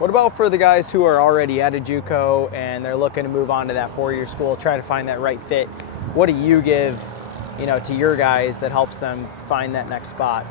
What about for the guys who are already at a JUCO and they're looking to move on to that four-year school, try to find that right fit? What do you give, to your guys that helps them find that next spot?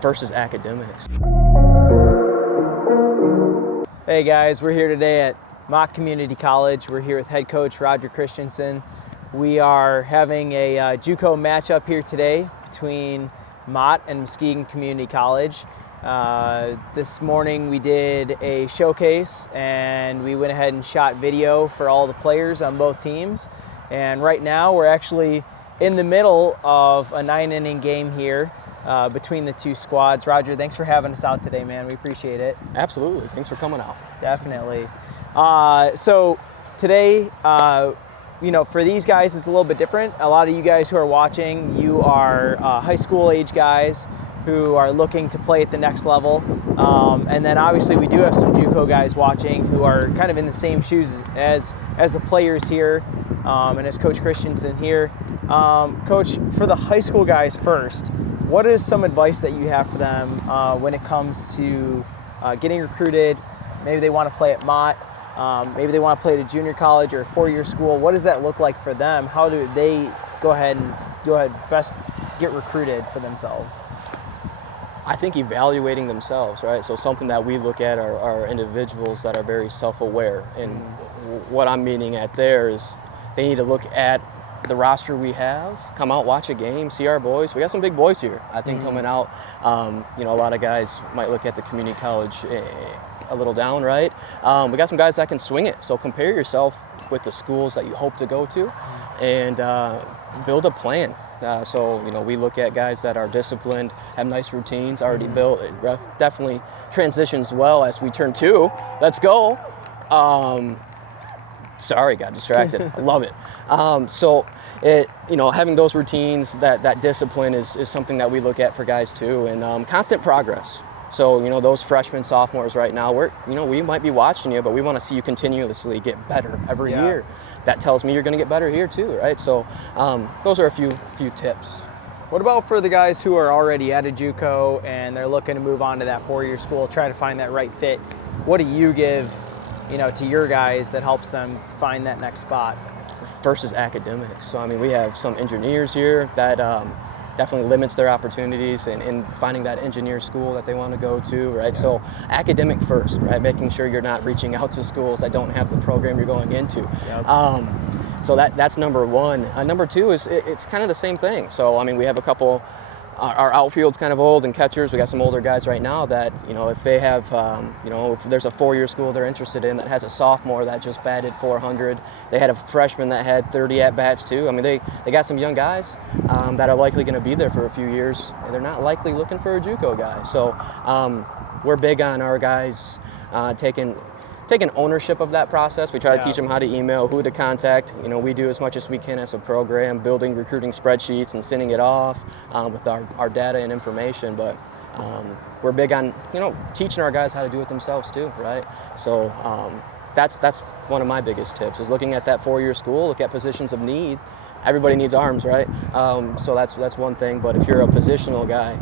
First is academics. Hey guys, we're here today at Mott Community College. We're here with head coach Roger Christensen. We are having a JUCO matchup here today between Mott and Muskegon Community College. This morning we did a showcase and we went ahead and shot video for all the players on both teams. And right now we're actually in the middle of a 9-inning game here between the two squads. Roger, thanks for having us out today, man. We appreciate it. Absolutely. Thanks for coming out. Definitely. So today, for these guys, it's a little bit different. A lot of you guys who are watching, you are high school age guys who are looking to play at the next level. And then obviously we do have some JUCO guys watching who are kind of in the same shoes as the players here and as Coach Christensen here. Coach, for the high school guys first, what is some advice that you have for them when it comes to getting recruited? Maybe they want to play at Mott. Maybe they want to play at a junior college or a four-year school. What does that look like for them? How do they go ahead best get recruited for themselves? I think evaluating themselves, right? So something that we look at are individuals that are very self-aware. And what I'm meaning at there is they need to look at the roster we have, come out, watch a game, see our boys. We got some big boys here, I think, coming out. A lot of guys might look at the community college a little down, right? We got some guys that can swing it. So compare yourself with the schools that you hope to go to and build a plan. We look at guys that are disciplined, have nice routines already built. It definitely transitions well as we turn 2. Let's go. Sorry, got distracted. I love it. Having those routines, that discipline is something that we look at for guys too, and constant progress. So, those freshmen, sophomores right now, we might be watching you, but we want to see you continuously get better every year. That tells me you're going to get better here too, right? So those are a few tips. What about for the guys who are already at a JUCO and they're looking to move on to that four-year school, try to find that right fit? What do you give, to your guys that helps them find that next spot? First is academics. So, we have some engineers here that definitely limits their opportunities in finding that engineer school that they want to go to, right? Yeah. So academic first, right? Making sure you're not reaching out to schools that don't have the program you're going into. Yep. So that's number one. Number two is it's kind of the same thing. So, we have a couple, our outfield's kind of old, and catchers, we got some older guys right now that, if they have, if there's a four-year school they're interested in that has a sophomore that just batted 400, they had a freshman that had 30 at-bats too. They got some young guys that are likely going to be there for a few years, and they're not likely looking for a JUCO guy. So we're big on our guys taking ownership of that process. We try to teach them how to email, who to contact. We do as much as we can as a program, building recruiting spreadsheets and sending it off with our data and information. But we're big on, teaching our guys how to do it themselves too, right? So that's one of my biggest tips is looking at that four-year school, look at positions of need. Everybody needs arms, right? So that's one thing. But if you're a positional guy,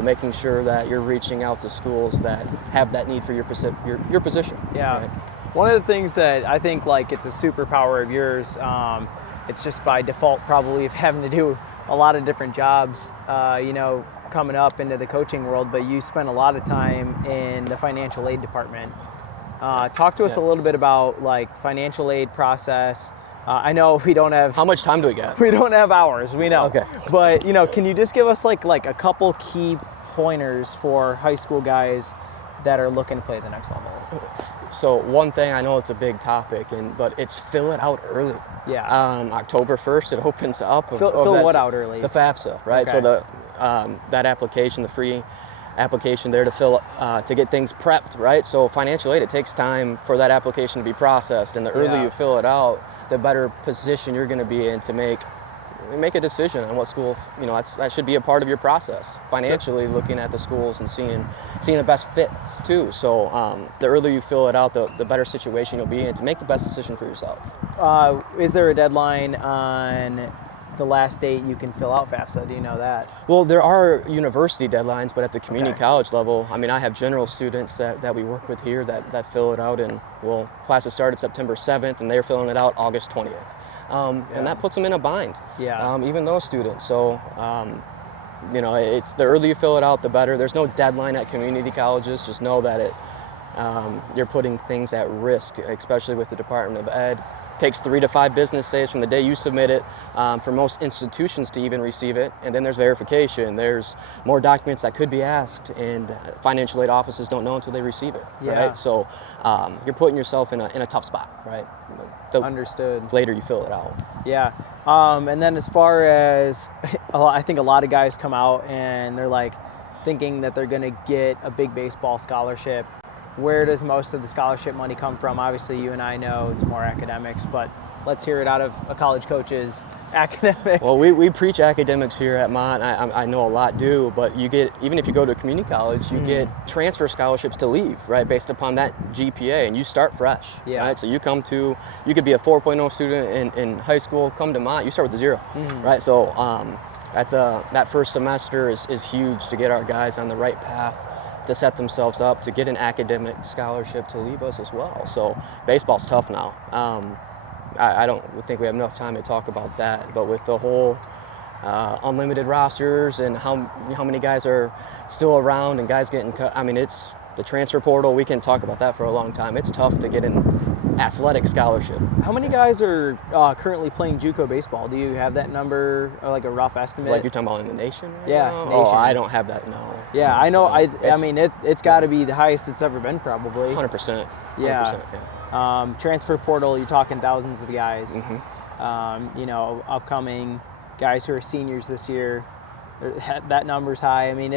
making sure that you're reaching out to schools that have that need for your position. Yeah. Right? One of the things that I think it's a superpower of yours, it's just by default probably of having to do a lot of different jobs, coming up into the coaching world, but you spend a lot of time in the financial aid department. Talk to us a little bit about financial aid process. I know we don't have... How much time do we got? We don't have hours, we know. Okay. But, can you just give us a couple key pointers for high school guys that are looking to play at the next level? So one thing, I know it's a big topic, but it's fill it out early. Yeah. October 1st, it opens up. Fill what out early? The FAFSA, right? Okay. So that application, the free application there to fill to get things prepped, right? So financial aid, it takes time for that application to be processed, and the earlier you fill it out, the better position you're going to be in to make a decision on what school, that should be a part of your process. Financially, looking at the schools and seeing the best fits too. So the earlier you fill it out, the better situation you'll be in to make the best decision for yourself. Is there a deadline on the last date you can fill out FAFSA? Do you know that? Well, there are university deadlines, but at the community college level, I mean, I have general students that we work with here that fill it out, and well, classes started September 7th, and they're filling it out August 20th. And that puts them in a bind, even those students. So, it's the earlier you fill it out, the better. There's no deadline at community colleges. Just know that you're putting things at risk, especially with the Department of Ed. It takes 3 to 5 business days from the day you submit it for most institutions to even receive it. And then there's verification. There's more documents that could be asked, and financial aid offices don't know until they receive it. Right? So you're putting yourself in a tough spot, right? Understood. Later you fill it out. Yeah. And then as far as, I think a lot of guys come out and they're like thinking that they're going to get a big baseball scholarship. Where does most of the scholarship money come from? Obviously, you and I know it's more academics, but let's hear it out of a college coach's academic. Well, we preach academics here at Mott. I know a lot do, but you get, even if you go to a community college, you get transfer scholarships to leave, right, based upon that GPA, and you start fresh, right? So you could be a 4.0 student in high school, come to Mott, you start with a 0, right? So that first semester is huge to get our guys on the right path, to set themselves up to get an academic scholarship to leave us as well. So baseball's tough now. I don't think we have enough time to talk about that, but with the whole unlimited rosters and how many guys are still around and guys getting cut, I mean, it's the transfer portal. We can talk about that for a long time. It's tough to get an athletic scholarship. How many guys are currently playing JUCO baseball? Do you have that number, or like a rough estimate? Like you're talking about in the nation right now? Nation. Oh, I don't have that, no. Yeah, I know. I mean, it's got to be the highest it's ever been, probably. 100%. Yeah. Transfer portal, you're talking thousands of guys. Upcoming guys who are seniors this year, that number's high. I mean,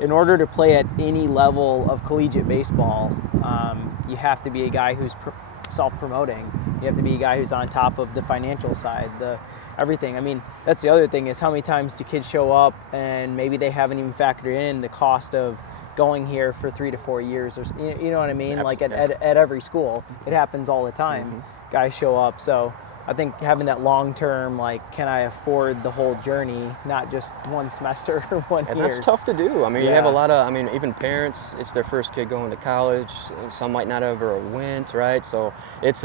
in order to play at any level of collegiate baseball, you have to be a guy who's self-promoting. You have to be a guy who's on top of the financial side, everything. I mean, that's the other thing, is how many times do kids show up and maybe they haven't even factored in the cost of going here for 3 to 4 years, or you know what I mean? Like at every school, it happens all the time. Guys show up. So I think having that long-term, like, can I afford the whole journey, not just one semester or 1 year? And that's tough to do. I mean, you have a lot of, even parents, it's their first kid going to college. Some might not ever went, right? So it's,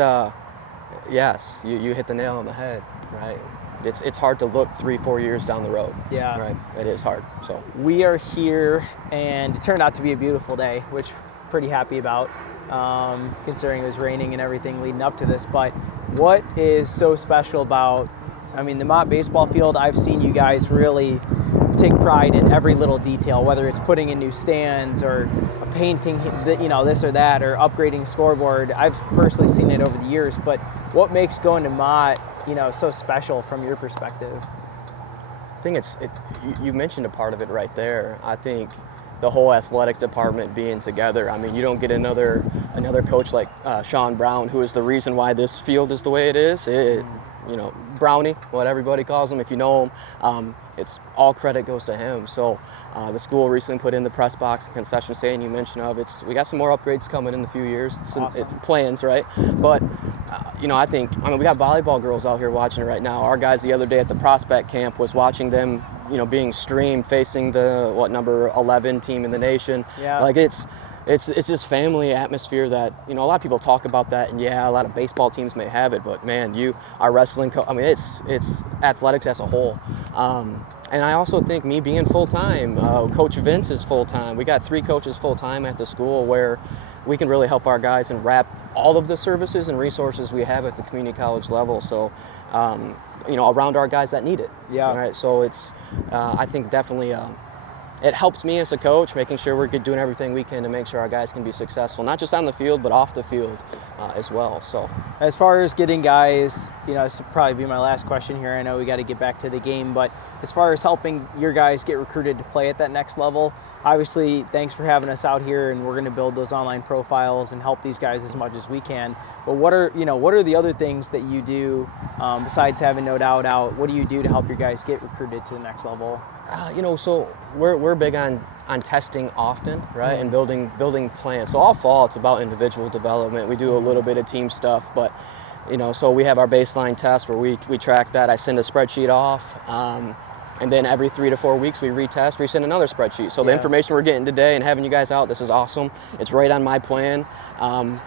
yes, you hit the nail on the head, right? It's hard to look 3-4 years down the road. Yeah. Right. It is hard. So we are here, and it turned out to be a beautiful day, which I'm pretty happy about, considering it was raining and everything leading up to this. But what is so special about, the Mott baseball field? I've seen you guys really take pride in every little detail, whether it's putting in new stands or painting, this or that, or upgrading scoreboard. I've personally seen it over the years, but what makes going to Mott, so special from your perspective? I think you mentioned a part of it right there. I think the whole athletic department being together. I mean, you don't get another coach like Sean Brown, who is the reason why this field is the way it is. Brownie, what everybody calls him, if you know him, it's all credit goes to him. So the school recently put in the press box, concession stand you mentioned of. We got some more upgrades coming in a few years. It's plans, right? But I think we got volleyball girls out here watching it right now. Our guys the other day at the prospect camp was watching them, being streamed facing the number 11 team in the nation. Yeah. Like it's this family atmosphere that, a lot of people talk about that, and a lot of baseball teams may have it, but man, our wrestling, it's athletics as a whole. And I also think me being full-time, Coach Vince is full-time. We got 3 coaches full-time at the school, where we can really help our guys and wrap all of the services and resources we have at the community college level. So, around our guys that need it. Yeah. All right. So it's, I think definitely, it helps me as a coach, making sure we're doing everything we can to make sure our guys can be successful, not just on the field, but off the field as well. So, as far as getting guys, this will probably be my last question here. I know we got to get back to the game, but as far as helping your guys get recruited to play at that next level, obviously, thanks for having us out here, and we're going to build those online profiles and help these guys as much as we can. But what are the other things that you do besides having No Doubt out? What do you do to help your guys get recruited to the next level? So we're big on on testing often, right, and building plans. So all fall, it's about individual development. We do a little bit of team stuff, but so we have our baseline test where we track that. I send a spreadsheet off, and then every 3 to 4 weeks we retest, resend another spreadsheet. So the information we're getting today and having you guys out, this is awesome. It's right on my plan.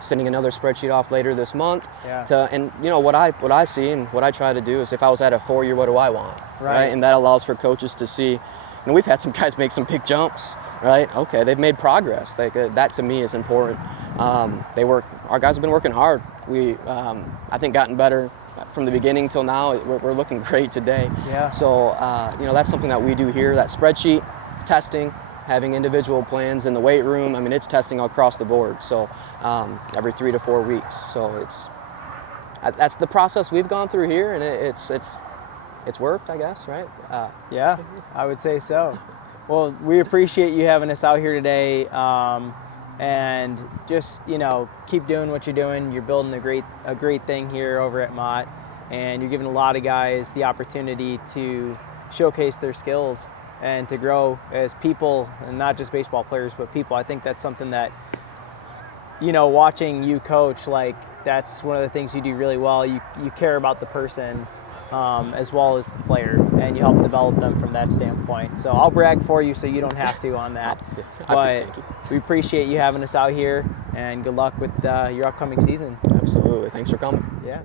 Sending another spreadsheet off later this month. And what I see and what I try to do is, if I was at a 4-year, what do I want? Right. And that allows for coaches to see. We've had some guys make some big jumps, right? Okay, they've made progress. That to me is important. Our guys have been working hard. We, I think, gotten better from the beginning till now. We're looking great today. So, that's something that we do here. That spreadsheet, testing, having individual plans in the weight room. I mean, it's testing across the board. So, every 3 to 4 weeks. So that's the process we've gone through here, and it's worked, I guess, right? Yeah, I would say so. Well, we appreciate you having us out here today, and just keep doing what you're doing. You're building a great thing here over at Mott, and you're giving a lot of guys the opportunity to showcase their skills and to grow as people, and not just baseball players, but people. I think that's something that, watching you coach, that's one of the things you do really well. You care about the person as well as the player, and you help develop them from that standpoint. So I'll brag for you so you don't have to on that. But we appreciate you having us out here, and good luck with your upcoming season. Absolutely. Thanks for coming. Yeah.